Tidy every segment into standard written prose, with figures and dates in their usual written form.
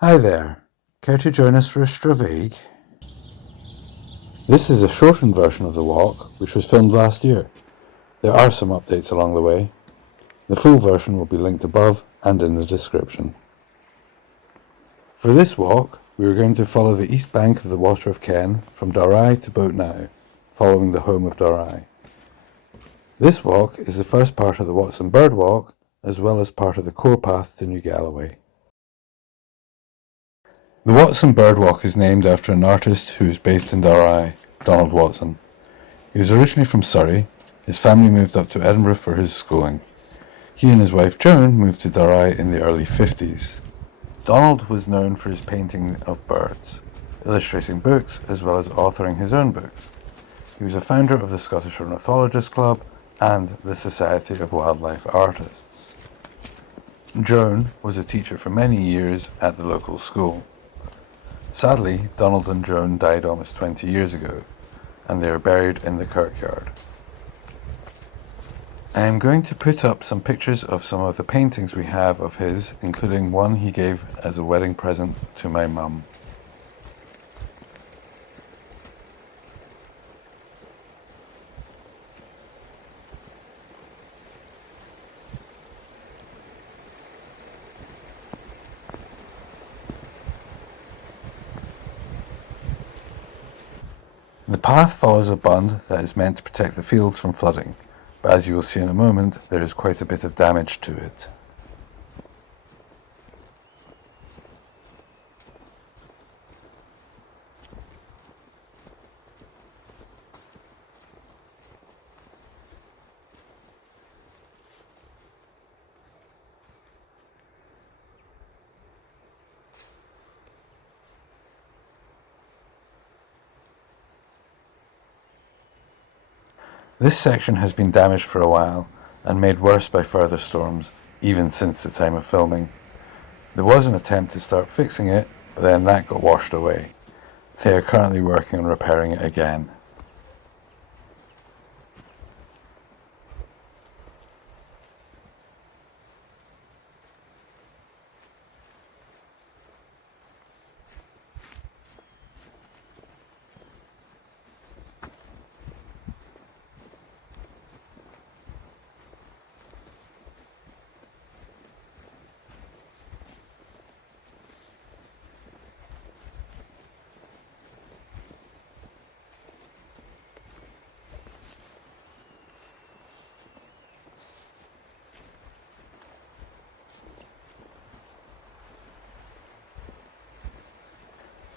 Hi there, care to join us for a Stravaiging? This is a shortened version of the walk, which was filmed last year. There are some updates along the way. The full version will be linked above and in the description. For this walk, we are going to follow the east bank of the Water of Ken from Dalry to Boat Knowe, following the Holm of Dalry. This walk is the first part of the Watson Bird Walk, as well as part of the core path to New Galloway. The Watson Bird Walk is named after an artist who is based in Dalry, Donald Watson. He was originally from Surrey. His family moved up to Edinburgh for his schooling. He and his wife Joan moved to Dalry in the early 50s. Donald was known for his painting of birds, illustrating books as well as authoring his own books. He was a founder of the Scottish Ornithologists Club and the Society of Wildlife Artists. Joan was a teacher for many years at the local school. Sadly, Donald and Joan died almost 20 years ago, and they are buried in the kirkyard. I am going to put up some pictures of some of the paintings we have of his, including one he gave as a wedding present to my mum. The path follows a bund that is meant to protect the fields from flooding, but as you will see in a moment, there is quite a bit of damage to it. This section has been damaged for a while and made worse by further storms, even since the time of filming. There was an attempt to start fixing it, but then that got washed away. They are currently working on repairing it again.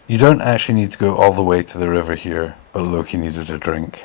You don't actually need to go all the way to the river here, but Loki needed a drink.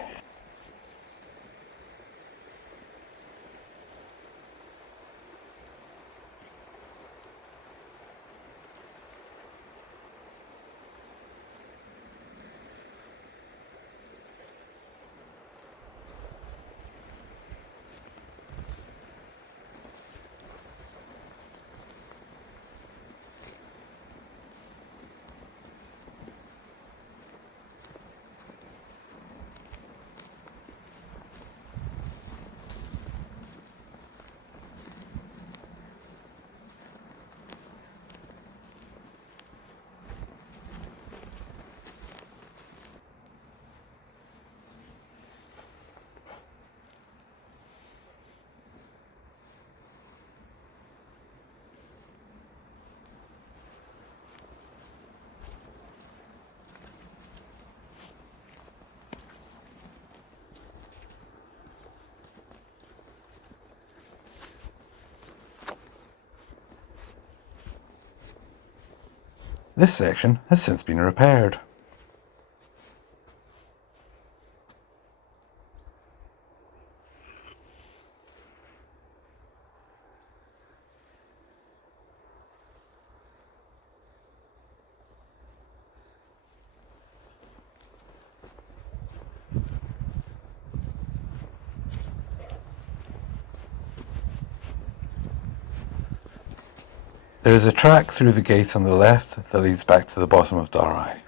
This section has since been repaired. There is a track through the gate on the left that leads back to the bottom of Dalry.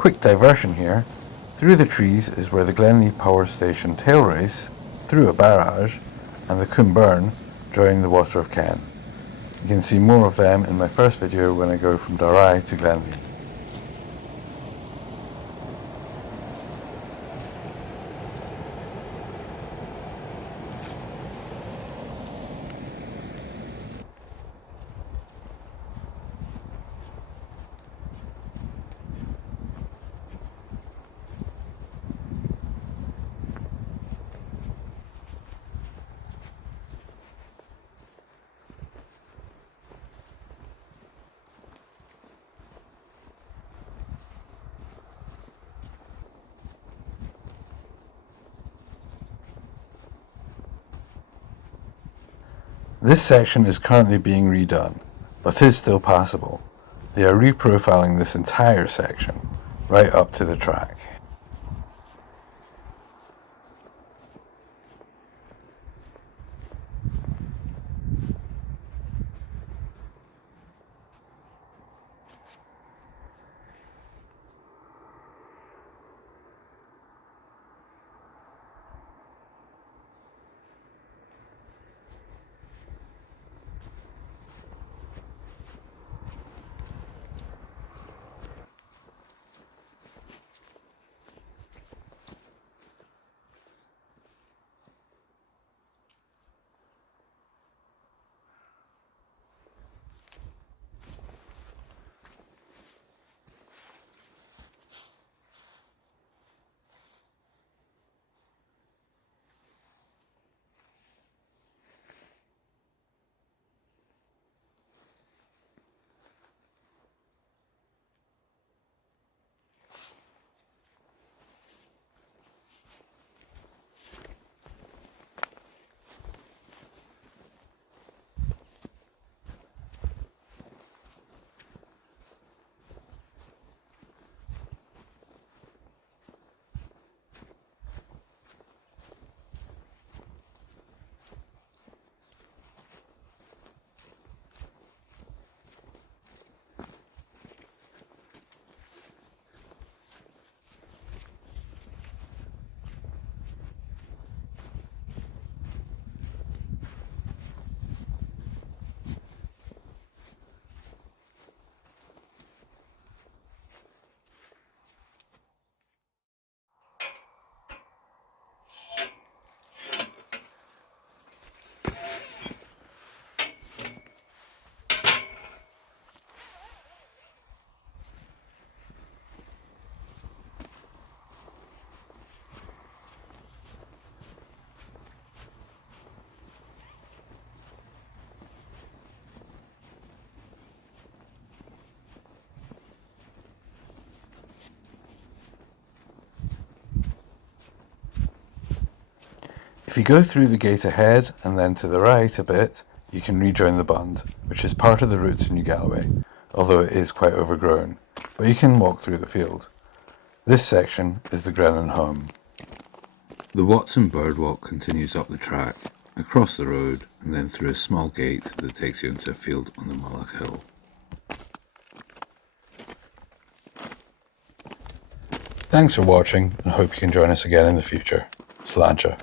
Quick diversion here. Through the trees is where the Glenlee Power Station tail race, through a barrage, and the Coom burn join the Water of Ken. You can see more of them in my first video when I go from Dalry to Glenlee. This section is currently being redone, but is still passable. They are reprofiling this entire section, right up to the track. If you go through the gate ahead and then to the right a bit, you can rejoin the bund, which is part of the route to New Galloway, although it is quite overgrown, but you can walk through the field. This section is the Grennan Holm. The Watson Birdwalk continues up the track, across the road, and then through a small gate that takes you into a field on the Mulloch Hill. Thanks for watching, and hope you can join us again in the future. Sláinte.